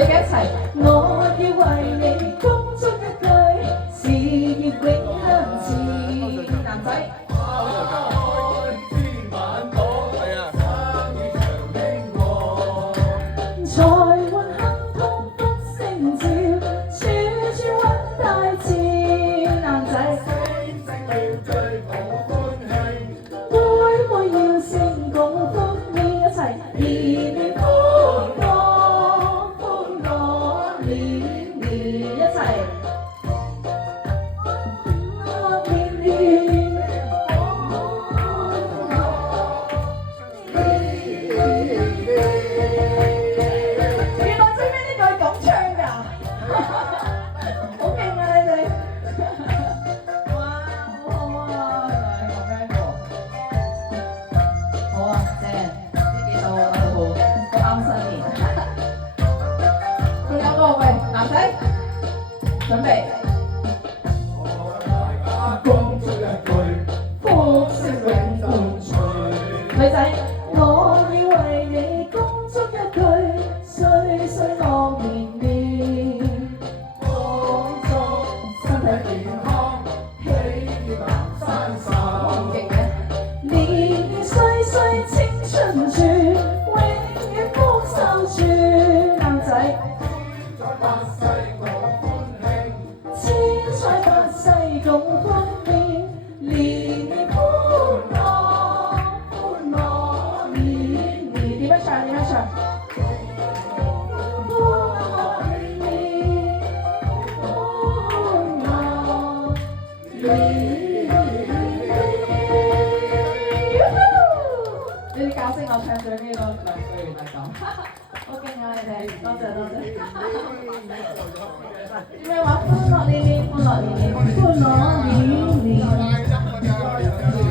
哋嘅一齊，我要為你恭祝一句，事業永向前。男仔。財運亨通福星照，處處揾大錢。男仔，每每要成共歡面，一齊年年歡樂，年年一齊年年。準備，恭祝一句，福星永伴隨。女仔，我要為你恭祝一句，歲歲樂年年，恭祝身體健康，喜悅行山山。好勁嘅，年年歲歲青春住，永遠福壽住。男仔。共歡面，年年歡樂，年年點樣唱？點樣唱？歡樂年年，歡樂年年。你哋教識我唱最尾嗰兩句嚟講，好勁啊！你哋，多謝。點樣話歡樂年年，歡樂年年？